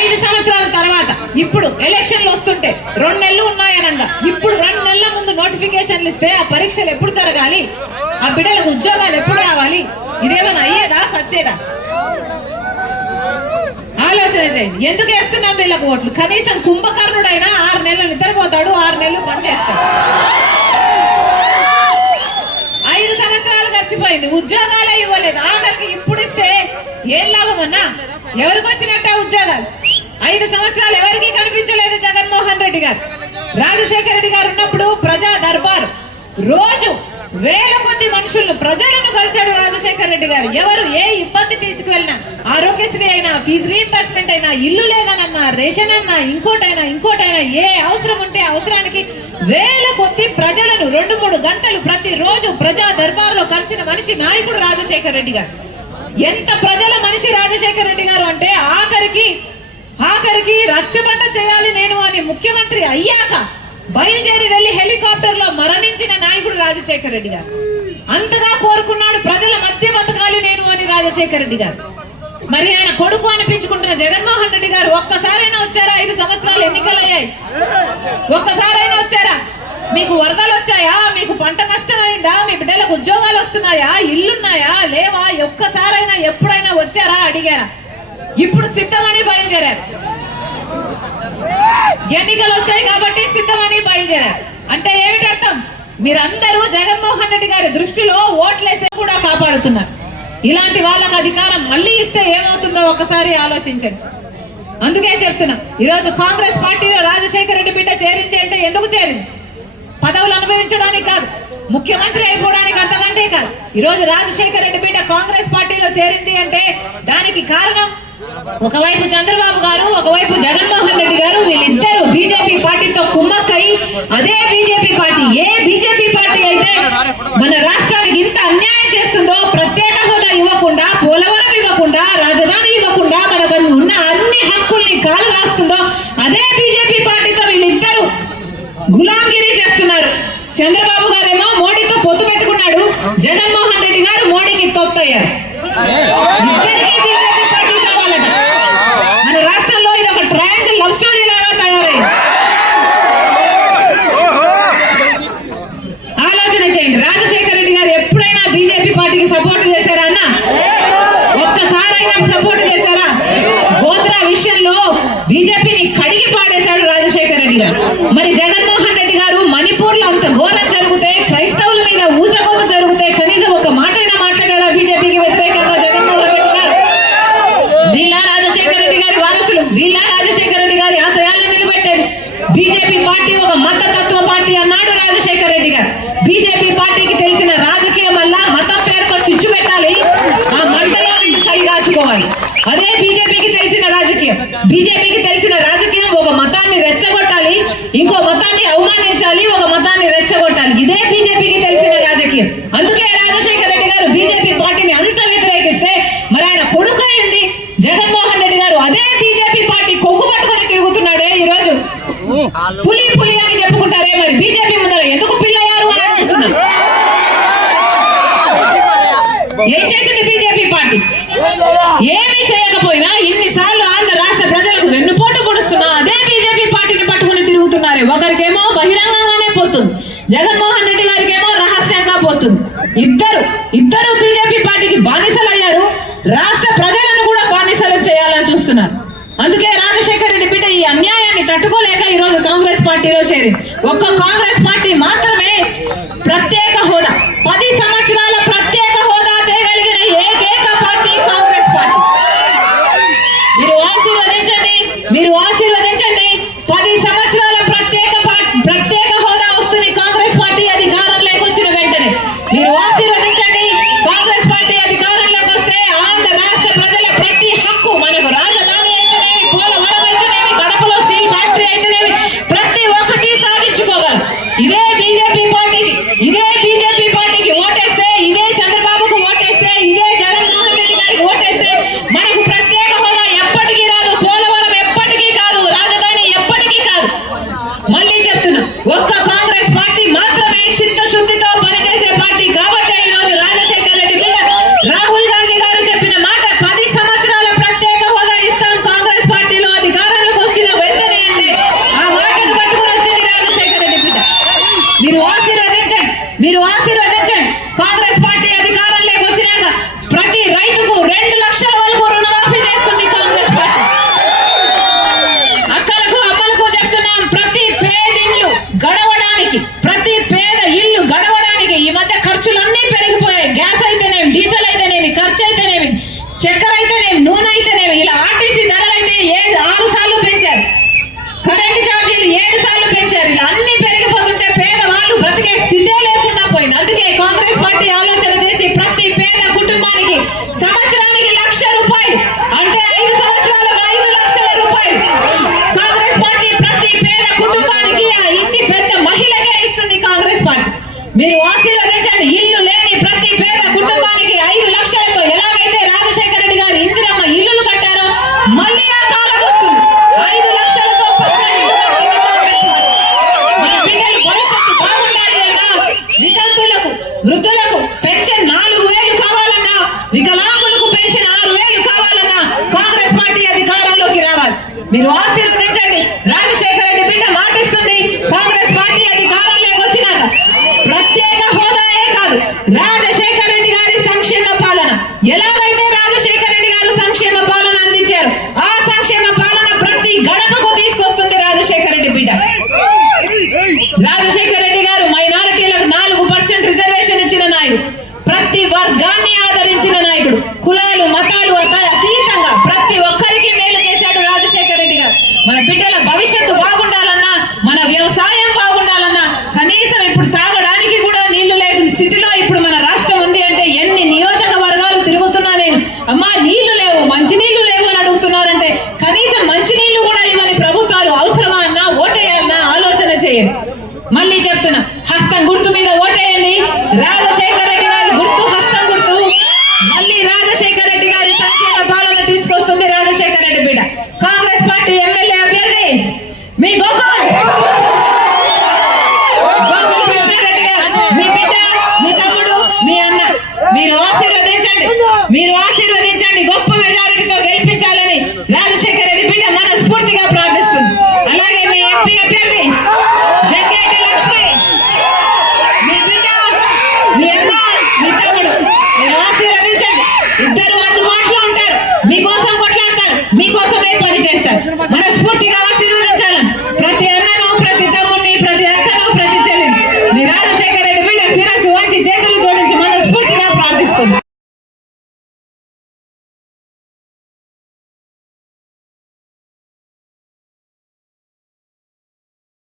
ఐదు సంవత్సరాల తర్వాత ఇప్పుడు ఎలక్షన్లు వస్తుంటే రెండు నెలలు ఉన్నాయనంగా. ఇప్పుడు రెండు నెలల ముందు నోటిఫికేషన్లు ఇస్తే ఆ పరీక్షలు ఎప్పుడు జరగాలి? ఆ బిడ్డలకు ఉద్యోగాలు ఎప్పుడు రావాలి? ఇదేమైనా అయ్యేదా సచ్చేదా? ఆలోచన చేయండి. ఎందుకు వేస్తున్నాం వీళ్ళకు ఓట్లు? కనీసం కుంభకర్ణుడైనా ఆరు నెలలు నిద్రపోతాడు ఆరు నెలలు పనిచేస్తాడు ఐదు సంవత్సరాలు గడిచిపోయింది. ఉద్యోగాలే ఇవ్వలేదు. ఆమె ఏం లాభం అన్నా? ఎవరికి వచ్చినట్ట ఉద్యోగాలు ఐదు సంవత్సరాలు ఎవరికి కనిపించలేదు జగన్మోహన్ రెడ్డి గారు. రాజశేఖర రెడ్డి గారు ఉన్నప్పుడు ప్రజా దర్బార్. రోజు వేల కొద్ది మనుషులను ప్రజలను కలిశాడు రాజశేఖర రెడ్డి గారు. ఎవరు ఏ ఇబ్బంది తీసుకువెళ్ళినా ఆరోగ్యశ్రీ అయినా ఫీజు రీఇంబర్స్మెంట్ అయినా ఇల్లు లేదనన్నా రేషన్ అన్నా ఇంకోటైనా ఇంకోటైనా ఏ అవసరం ఉంటే అవసరానికి వేల కొద్ది ప్రజలను రెండు మూడు గంటలు ప్రతిరోజు ప్రజా దర్బార్లో కలిసిన మనిషి నాయకుడు రాజశేఖర రెడ్డి గారు. ఎంత ప్రజల మనిషి రాజశేఖర రెడ్డి గారు అంటే ఆఖరికి ఆఖరికి రచ్చబండ చేయాలి నేను అని ముఖ్యమంత్రి అయ్యాక బయలుదేరి వెళ్ళి హెలికాప్టర్లో మరణించిన నాయకుడు రాజశేఖర రెడ్డి గారు. అంతగా కోరుకున్నాడు ప్రజల మధ్య బతకాలి నేను అని రాజశేఖర రెడ్డి గారు. మరి ఆయన కొడుకు అనిపించుకుంటున్న జగన్మోహన్ రెడ్డి గారు ఒక్కసారైనా వచ్చారా? ఐదు సంవత్సరాలు ఎన్నికలయ్యాయి. ఒక్కసారైనా వచ్చారా? మీకు వరదలు వచ్చాయా? మీకు పంట నష్టం అయిందా మీ బిడ్డలకు ఉద్యోగాలు వస్తున్నాయా? ఇల్లున్నాయా? లేవా? ఒక్కసారైనా ఎప్పుడైనా వచ్చారా? అడిగారా. ఇప్పుడు సిద్ధమని బయలుదేరారు. ఎన్నికలు వచ్చాయి కాబట్టి సిద్ధమని బయలుదేరారు. అంటే ఏమిటి అర్థం మీరందరూ జగన్మోహన్ రెడ్డి గారి దృష్టిలో ఓట్లేసే కూడా కాపాడుతున్నారు. ఇలాంటి వాళ్ళకు అధికారం మళ్ళీ ఇస్తే ఏమవుతుందో ఒకసారి ఆలోచించండి. అందుకే చెప్తున్నా ఈరోజు కాంగ్రెస్ పార్టీలో రాజశేఖర రెడ్డి బిడ్డ చేరింది అంటే ఎందుకు చేరింది? పదవులు అనుభవించడానికి కాదు ముఖ్యమంత్రి అయిపోవడానికి అంతకంటే కాదు. ఈరోజు రాజశేఖర రెడ్డి బిడ్డ కాంగ్రెస్ పార్టీలో చేరింది అంటే దానికి కారణం ఒకవైపు చంద్రబాబు గారు ఒకవైపు జగన్మోహన్ రెడ్డి గారు వీళ్ళిద్దరూ బీజేపీ పార్టీతో కుమ్మక్కై అదే బీజేపీ పార్టీ ఏ బీజేపీ పార్టీ అయితే మన రాష్ట్రానికి ఇంత అన్యాయం చేస్తుందో ప్రత్యేక హోదా ఇవ్వకుండా పోలవరం ఇవ్వకుండా రాజధాని ఇవ్వకుండా మనకు ఉన్న అన్ని హక్కుల్ని కాలు రాస్తుందో అదే బీజేపీ పార్టీతో వీళ్ళిద్దరూ గులాంగిరి చేస్తున్నారు చంద్రబాబు గారేమో మోడీతో పొత్తు పెట్టుకున్నాడు జగన్మోహన్ రెడ్డి గారు మోడీకి తొత్తయ్యారు ఇద్దరికీ బీజేపీ పార్టీ కావాలట మన రాష్ట్రంలో ఇది ఒక ట్రయాంగిల్ లవ్ స్టోరీ లాగా తయారైంది ఆలోచన చేయండి రాజశేఖర రెడ్డి గారు ఎప్పుడైనా బీజేపీ పార్టీకి సపోర్ట్ చేశారా అన్న ఒక్కసారైనా సపోర్ట్ చేశారా గోత్రా విషయంలో బీజేపీని కడిగి పాడేశాడు రాజశేఖర మరి జగన్మోహన్ రెడ్డి గారు మణిపూర్లో అంత ఘోరం జరిగితే క్రైస్తవుల మీద ఊచకోత జరిగితే కనీసం ఒక మాట అయినా మాట్లాడాలా బీజేపీకి వ్యతిరేకంగా జగన్మోహన్ రెడ్డి గారు? వీళ్ళ రాజశేఖర రెడ్డి గారి వారసులు వీళ్ళ రాజశేఖర రెడ్డి గారి ఆశయాలను నిలబెట్టేది బీజేపీ పార్టీ ఒక మతతత్వ పార్టీ అన్నాడు రాజశేఖర రెడ్డి గారు. బీజేపీ పార్టీకి తెలిసిన రాజకీయం వల్ల మతం పేరుతో చిచ్చు పెట్టాలి. ఆ మంటలో సరిదాచుకోవాలి అదే బీజేపీకి తెలిసిన రాజకీయం. బీజేపీకి తెలిసిన రాజకీయం ఒక మతాన్ని రెచ్చగొట్టాలి ఇంకో మతాన్ని అవమానించాలి ఒక మతాన్ని రెచ్చగొట్టాలి. ఇదే బీజేపీకి తెలిసిన రాజకీయం. అందుకే రాజశేఖర రెడ్డి గారు బీజేపీ పార్టీని అంత వ్యతిరేకిస్తే మరి ఆయన కొడుకు అయ్యండి జగన్మోహన్ రెడ్డి గారు అదే బీజేపీ పార్టీ కొవ్వు పట్టుకొని తిరుగుతున్నాడే ఈ రోజు పులి పులి అని చెప్పుకుంటారే మరి బీజేపీ ముందర ఎందుకు పిల్లయ్యారు అని అడుగుతున్నారు ఏం చేసింది బీజేపీ పార్టీ ఏమీ చేయకపోయినా ఇన్నిసార్లు ఆంధ్ర రాష్ట్ర ప్రజలకు వెన్నుపోటు పొడుస్తున్నా అదే బీజేపీ పార్టీని పట్టుకుని తిరుగుతున్నారు ఒకరికేమో బహిరంగంగానే పోతుంది జగన్మోహన్ రెడ్డి గారికి ఏమో రహస్యంగా పోతుంది. ఇద్దరు ఇద్దరు బీజేపీ పార్టీకి బానిసలు అయ్యారు రాష్ట్ర ప్రజలను కూడా బానిసలు చేయాలని చూస్తున్నారు. అందుకే రాజశేఖర రెడ్డి బిడ్డ ఈ అన్యాయాన్ని తట్టుకోలేక ఈ రోజు కాంగ్రెస్ పార్టీలో చేరింది. ఒక్క కాంగ్రెస్ పార్టీ మాత్రమే ನೀವಾ మీరు ఆశీర్వదించండి. Para la pavisa, మీ గోపాల్! మీ బిడ్డ మీ అన్న మీరు ఆశీర్వదించండి. మీరు ఆశీర్వదించండి. గొప్ప మెజారిటీతో గెలిపించాలని రాజశేఖర్ రెడ్డి మనస్ఫూర్తిగా ప్రార్థిస్తుంది. అలాగే మీ ఎంపీ అభ్యర్థి